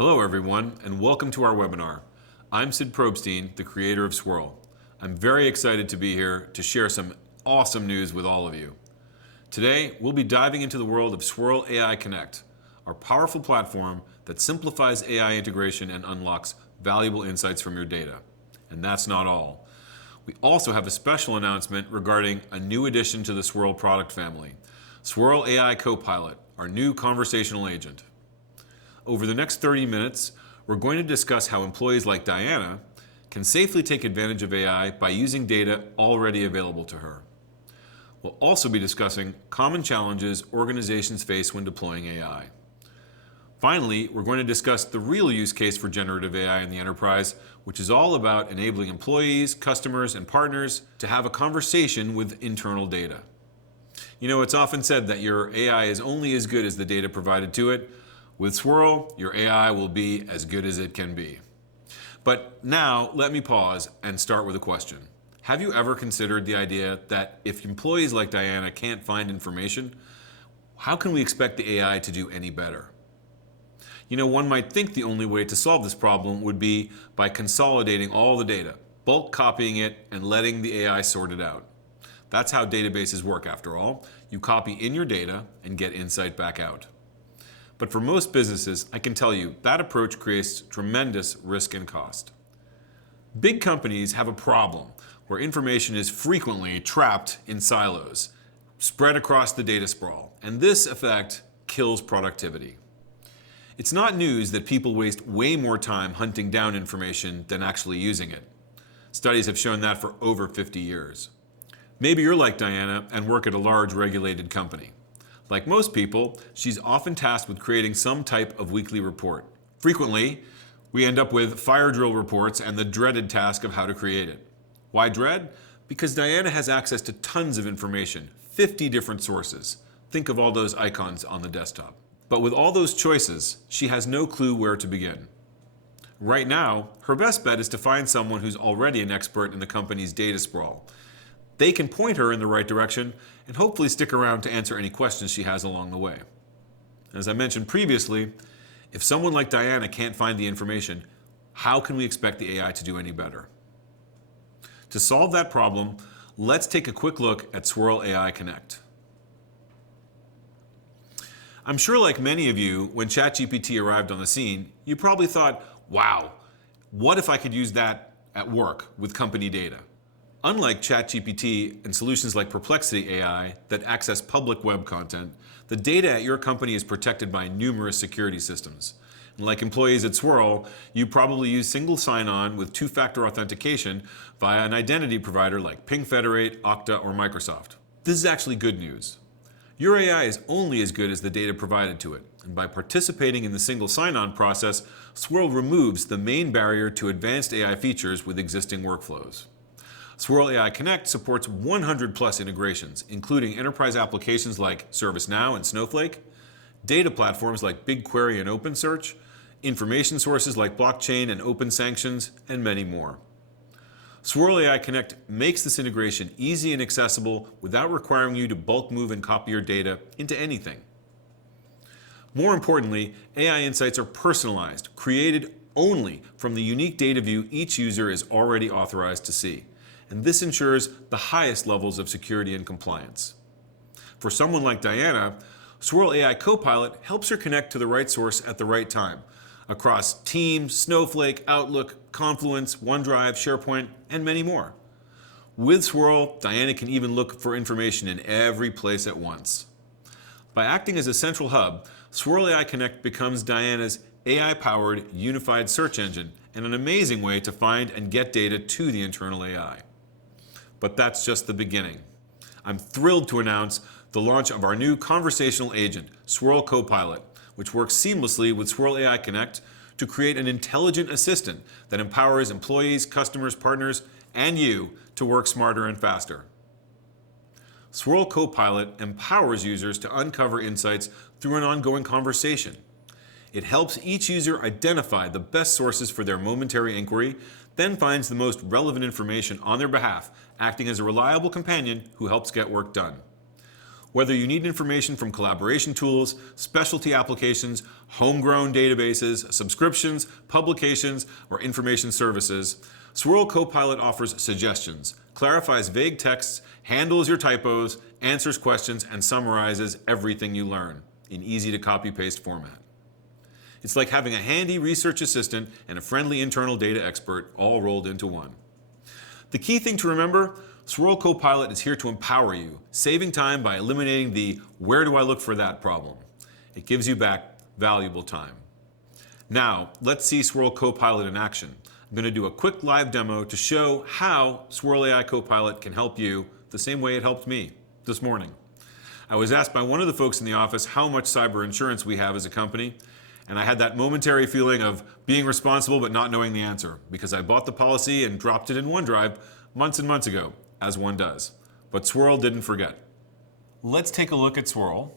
Hello everyone, and welcome to our webinar. I'm Sid Probstein, the creator of Swirl. I'm very excited to be here to share some awesome news with all of you. Today, we'll be diving into the world of SWIRL AI Connect, our powerful platform that simplifies AI integration and unlocks valuable insights from your data. And that's not all. We also have a special announcement regarding a new addition to the SWIRL product family, SWIRL AI Co-Pilot, our new conversational agent. Over the next 30 minutes, we're going to discuss how employees like Diana can safely take advantage of AI by using data already available to her. We'll also be discussing common challenges organizations face when deploying AI. Finally, we're going to discuss the real use case for generative AI in the enterprise, which is all about enabling employees, customers, and partners to have a conversation with internal data. You know, it's often said that your AI is only as good as the data provided to it. With Swirl, your AI will be as good as it can be. But now, let me pause and start with a question. Have you ever considered the idea that if employees like Diana can't find information, how can we expect the AI to do any better? You know, one might think the only way to solve this problem would be by consolidating all the data, bulk copying it, and letting the AI sort it out. That's how databases work, after all. You copy in your data and get insight back out. But for most businesses, I can tell you that approach creates tremendous risk and cost. Big companies have a problem where information is frequently trapped in silos, spread across the data sprawl, and this effect kills productivity. It's not news that people waste way more time hunting down information than actually using it. Studies have shown that for over 50 years. Maybe you're like Diana and work at a large regulated company. Like most people, she's often tasked with creating some type of weekly report. Frequently, we end up with fire drill reports and the dreaded task of how to create it. Why dread? Because Diana has access to tons of information, 50 different sources. Think of all those icons on the desktop. But with all those choices, she has no clue where to begin. Right now, her best bet is to find someone who's already an expert in the company's data sprawl. They can point her in the right direction and hopefully stick around to answer any questions she has along the way. As I mentioned previously, if someone like Diana can't find the information, how can we expect the AI to do any better? To solve that problem, let's take a quick look at SWIRL AI Connect. I'm sure like many of you, when ChatGPT arrived on the scene, you probably thought, wow, what if I could use that at work with company data? Unlike ChatGPT and solutions like Perplexity AI that access public web content, the data at your company is protected by numerous security systems. And like employees at Swirl, you probably use single sign-on with two-factor authentication via an identity provider like Ping Federate, Okta, or Microsoft. This is actually good news. Your AI is only as good as the data provided to it, and by participating in the single sign-on process, Swirl removes the main barrier to advanced AI features with existing workflows. SWIRL AI Connect supports 100 plus integrations, including enterprise applications like ServiceNow and Snowflake, data platforms like BigQuery and OpenSearch, information sources like blockchain and open sanctions, and many more. SWIRL AI Connect makes this integration easy and accessible without requiring you to bulk move and copy your data into anything. More importantly, AI insights are personalized, created only from the unique data view each user is already authorized to see. And this ensures the highest levels of security and compliance. For someone like Diana, SWIRL AI Co-Pilot helps her connect to the right source at the right time across Teams, Snowflake, Outlook, Confluence, OneDrive, SharePoint, and many more. With Swirl, Diana can even look for information in every place at once. By acting as a central hub, SWIRL AI Connect becomes Diana's AI-powered unified search engine and an amazing way to find and get data to the internal AI. But that's just the beginning. I'm thrilled to announce the launch of our new conversational agent, SWIRL Co-Pilot, which works seamlessly with SWIRL AI Connect to create an intelligent assistant that empowers employees, customers, partners, and you to work smarter and faster. SWIRL Co-Pilot empowers users to uncover insights through an ongoing conversation. It helps each user identify the best sources for their momentary inquiry, then finds the most relevant information on their behalf, acting as a reliable companion who helps get work done. Whether you need information from collaboration tools, specialty applications, homegrown databases, subscriptions, publications, or information services, SWIRL Co-Pilot offers suggestions, clarifies vague texts, handles your typos, answers questions, and summarizes everything you learn in easy to copy-paste format. It's like having a handy research assistant and a friendly internal data expert all rolled into one. The key thing to remember, SWIRL Co-Pilot is here to empower you, saving time by eliminating the "where do I look for that" problem. It gives you back valuable time. Now, let's see SWIRL Co-Pilot in action. I'm going to do a quick live demo to show how SWIRL AI Co-Pilot can help you the same way it helped me this morning. I was asked by one of the folks in the office how much cyber insurance we have as a company, and I had that momentary feeling of being responsible but not knowing the answer, because I bought the policy and dropped it in OneDrive months and months ago, as one does. But SWIRL didn't forget. Let's take a look at SWIRL.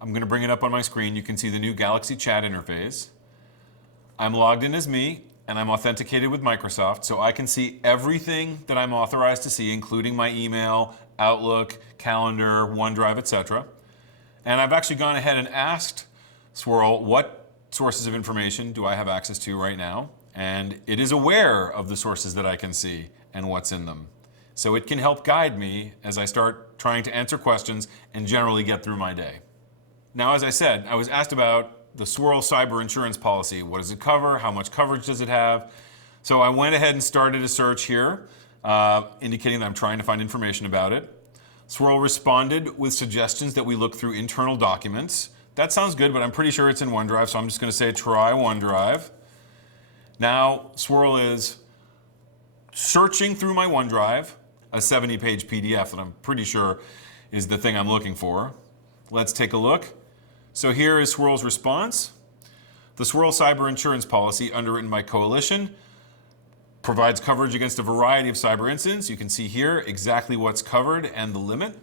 I'm going to bring it up on my screen. You can see the new Galaxy Chat interface. I'm logged in as me, and I'm authenticated with Microsoft, so I can see everything that I'm authorized to see, including my email, Outlook, Calendar, OneDrive, etc. And I've actually gone ahead and asked SWIRL what sources of information do I have access to right now, and it is aware of the sources that I can see and what's in them. So it can help guide me as I start trying to answer questions and generally get through my day. Now, as I said, I was asked about the SWIRL cyber insurance policy. What does it cover? How much coverage does it have? So I went ahead and started a search here, indicating that I'm trying to find information about it. SWIRL responded with suggestions that we look through internal documents. That sounds good, but I'm pretty sure it's in OneDrive, so I'm just going to say try OneDrive. Now SWIRL is searching through my OneDrive, a 70-page PDF that I'm pretty sure is the thing I'm looking for. Let's take a look. So here is SWIRL's response. The SWIRL cyber insurance policy, underwritten by Coalition, provides coverage against a variety of cyber incidents. You can see here exactly what's covered and the limit.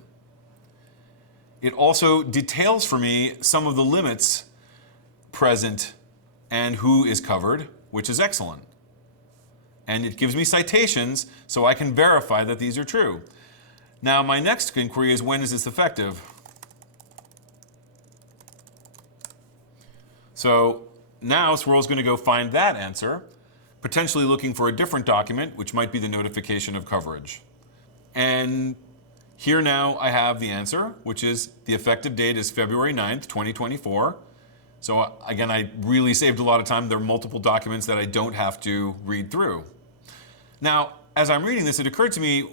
It also details for me some of the limits present and who is covered, which is excellent. And it gives me citations so I can verify that these are true. Now, my next inquiry is, when is this effective? So now SWIRL is going to go find that answer, potentially looking for a different document, which might be the notification of coverage. And here now I have the answer, which is the effective date is February 9th, 2024. So again, I really saved a lot of time. There are multiple documents that I don't have to read through. Now, as I'm reading this, it occurred to me,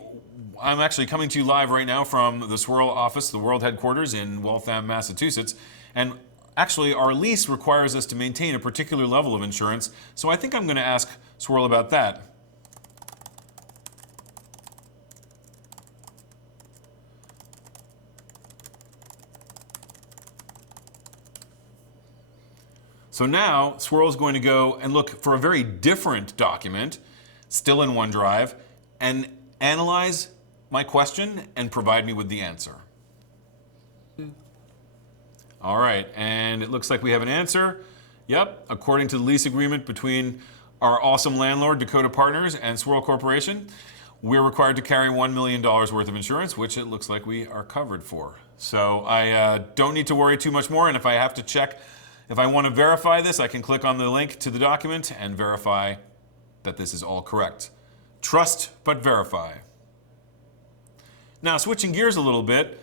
I'm actually coming to you live right now from the SWIRL office, the world headquarters in Waltham, Massachusetts. And actually, our lease requires us to maintain a particular level of insurance, so I think I'm going to ask SWIRL about that. So now SWIRL is going to go and look for a very different document, still in OneDrive, and analyze my question and provide me with the answer. All right, and it looks like we have an answer. Yep, according to the lease agreement between our awesome landlord, Dakota Partners, and SWIRL Corporation, we're required to carry $1 million worth of insurance, which it looks like we are covered for. So I don't need to worry too much more, and if I have to check, if I want to verify this, I can click on the link to the document and verify that this is all correct. Trust but verify. Now, switching gears a little bit,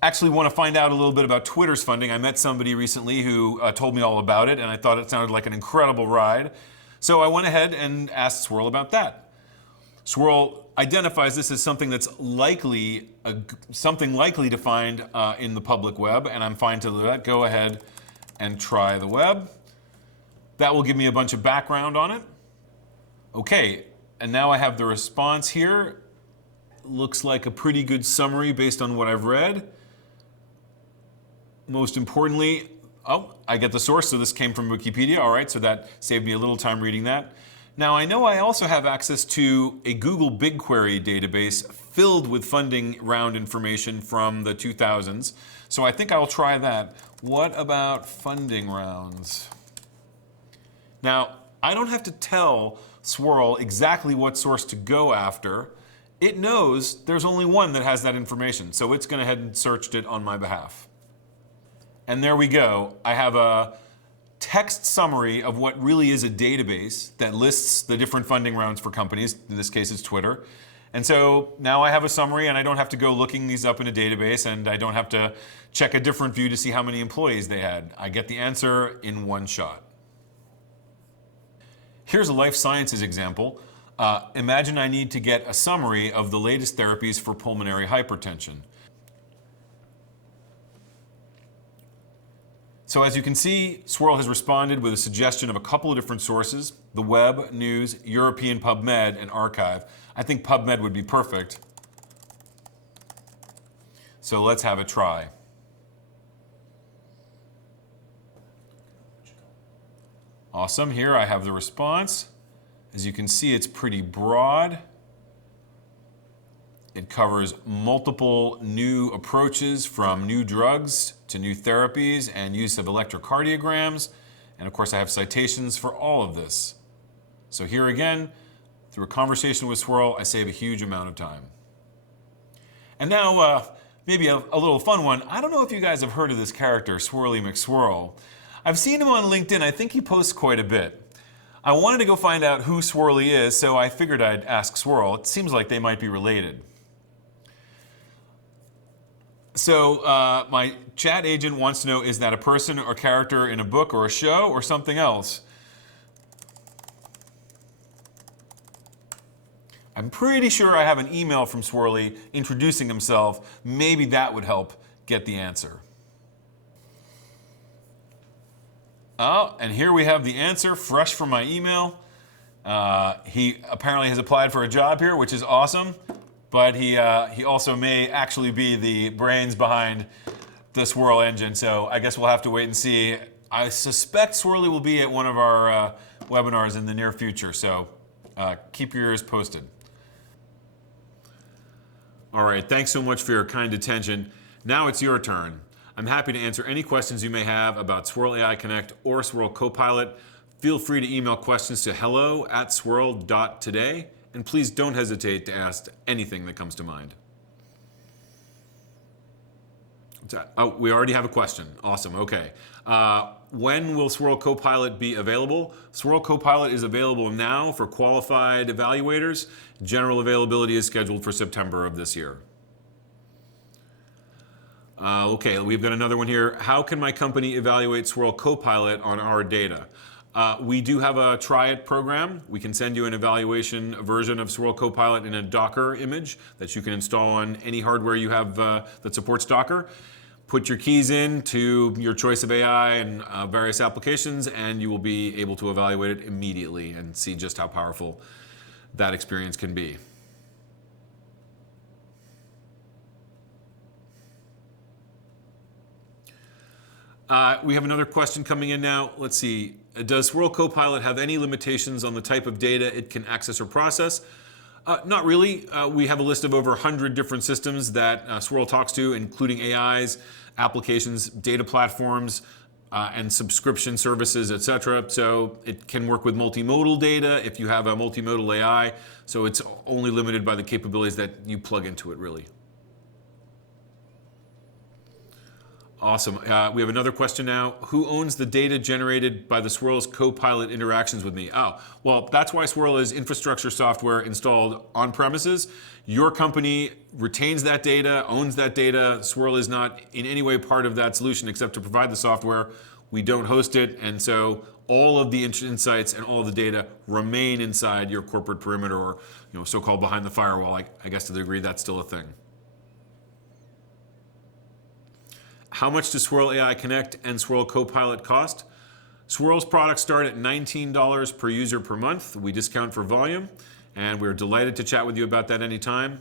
actually want to find out a little bit about Twitter's funding. I met somebody recently who told me all about it, and I thought it sounded like an incredible ride. So I went ahead and asked SWIRL about that. SWIRL identifies this as something that's likely to find in the public web, and I'm fine to do that. Go ahead and try the web. That will give me a bunch of background on it. Okay, and now I have the response here. Looks like a pretty good summary based on what I've read. Most importantly, I get the source, so this came from Wikipedia. All right, so that saved me a little time reading that. Now, I know I also have access to a Google BigQuery database filled with funding round information from the 2000s, so I think I'll try that. What about funding rounds? Now, I don't have to tell SWIRL exactly what source to go after, it knows there's only one that has that information, so it's gone ahead and searched it on my behalf. And there we go. I have a text summary of what really is a database that lists the different funding rounds for companies. In this case, it's Twitter. And so now I have a summary, and I don't have to go looking these up in a database, and I don't have to check a different view to see how many employees they had. I get the answer in one shot. Here's a life sciences example. Imagine I need to get a summary of the latest therapies for pulmonary hypertension. So as you can see, Swirl has responded with a suggestion of a couple of different sources: the web, news, European PubMed, and archive. I think PubMed would be perfect. So let's have a try. Awesome, here I have the response. As you can see, it's pretty broad. It covers multiple new approaches, from new drugs to new therapies and use of electrocardiograms. And of course, I have citations for all of this. So here again, through a conversation with Swirl, I save a huge amount of time. And now, maybe a little fun one. I don't know if you guys have heard of this character, Swirly McSwirl. I've seen him on LinkedIn. I think he posts quite a bit. I wanted to go find out who Swirly is, so I figured I'd ask Swirl. It seems like they might be related. So my chat agent wants to know, is that a person or character in a book or a show or something else? I'm pretty sure I have an email from Swirly introducing himself. Maybe that would help get the answer. Oh, and here we have the answer, fresh from my email. He apparently has applied for a job here, which is awesome. But he also may actually be the brains behind the Swirl engine. So I guess we'll have to wait and see. I suspect Swirly will be at one of our webinars in the near future. So keep your ears posted. All right, thanks so much for your kind attention. Now it's your turn. I'm happy to answer any questions you may have about Swirl AI Connect or Swirl Co-Pilot. Feel free to email questions to hello@swirl.today, and please don't hesitate to ask anything that comes to mind. Oh, we already have a question. Awesome, okay. When will Swirl Co-Pilot be available? Swirl Co-Pilot is available now for qualified evaluators. General availability is scheduled for September of this year. Okay, we've got another one here. How can my company evaluate Swirl Co-Pilot on our data? We do have a try it program. We can send you an evaluation version of Swirl Co-Pilot in a Docker image that you can install on any hardware you have that supports Docker. Put your keys in to your choice of AI and various applications, and you will be able to evaluate it immediately and see just how powerful that experience can be. We have another question coming in now. Let's see. Does Swirl Co-Pilot have any limitations on the type of data it can access or process? Not really. We have a list of over 100 different systems that Swirl talks to, including AIs, applications, data platforms, and subscription services, etc. So it can work with multimodal data if you have a multimodal AI. So it's only limited by the capabilities that you plug into it, really. Awesome. We have another question now. Who owns the data generated by the Swirl's Co-Pilot interactions with me? Oh, well, that's why Swirl is infrastructure software installed on premises. Your company retains that data, owns that data. Swirl is not in any way part of that solution except to provide the software. We don't host it, and so all of the insights and all of the data remain inside your corporate perimeter, or so-called behind the firewall. I guess to the degree that's still a thing. How much does Swirl AI Connect and Swirl Co-Pilot cost? Swirl's products start at $19 per user per month. We discount for volume, and we're delighted to chat with you about that anytime.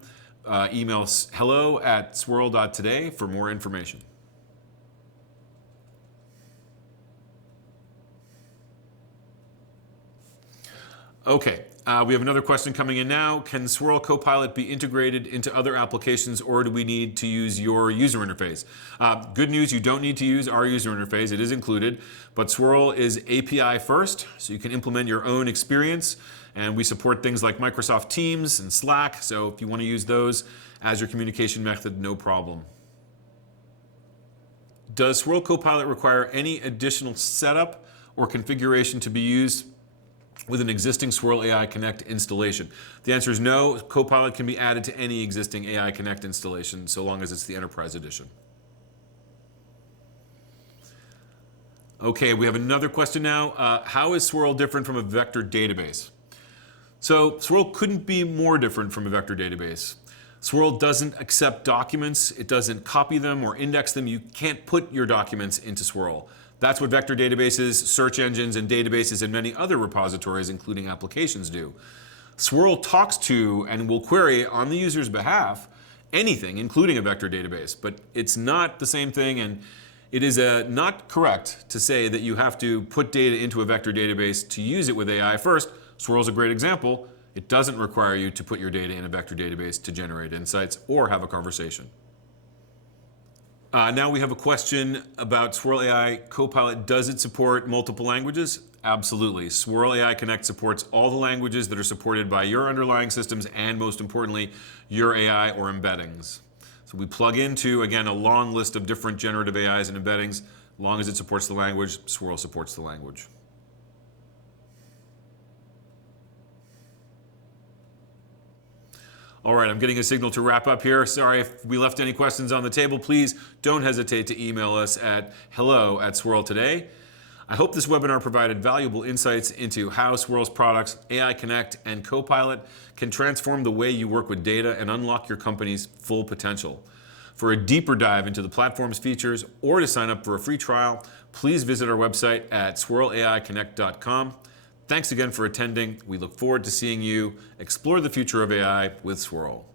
Email hello@swirl.today for more information. Okay, we have another question coming in now. Can Swirl Co-Pilot be integrated into other applications, or do we need to use your user interface? Good news, you don't need to use our user interface. It is included, but Swirl is API first, so you can implement your own experience And we support things like Microsoft Teams and Slack, so if you want to use those as your communication method, no problem. Does Swirl Co-Pilot require any additional setup or configuration to be used with an existing Swirl AI Connect installation? The answer is no. Co-Pilot can be added to any existing AI Connect installation so long as it's the Enterprise Edition. Okay, we have another question now. How is Swirl different from a vector database? So Swirl couldn't be more different from a vector database. Swirl doesn't accept documents. It doesn't copy them or index them. You can't put your documents into Swirl. That's what vector databases, search engines, and databases and many other repositories, including applications, do. Swirl talks to and will query on the user's behalf anything, including a vector database. But it's not the same thing, and it is not correct to say that you have to put data into a vector database to use it with AI. First, Swirl's a great example. It doesn't require you to put your data in a vector database to generate insights or have a conversation. Now we have a question about Swirl AI Co-Pilot. Does it support multiple languages? Absolutely. Swirl AI Connect supports all the languages that are supported by your underlying systems and, most importantly, your AI or embeddings. So we plug into, again, a long list of different generative AIs and embeddings. As long as it supports the language, Swirl supports the language. All right, I'm getting a signal to wrap up here. Sorry if we left any questions on the table. Please don't hesitate to email us at hello@swirl.today. I hope this webinar provided valuable insights into how Swirl's products, AI Connect and Co-Pilot, can transform the way you work with data and unlock your company's full potential. For a deeper dive into the platform's features or to sign up for a free trial, please visit our website at swirlaiconnect.com. Thanks again for attending. We look forward to seeing you explore the future of AI with Swirl.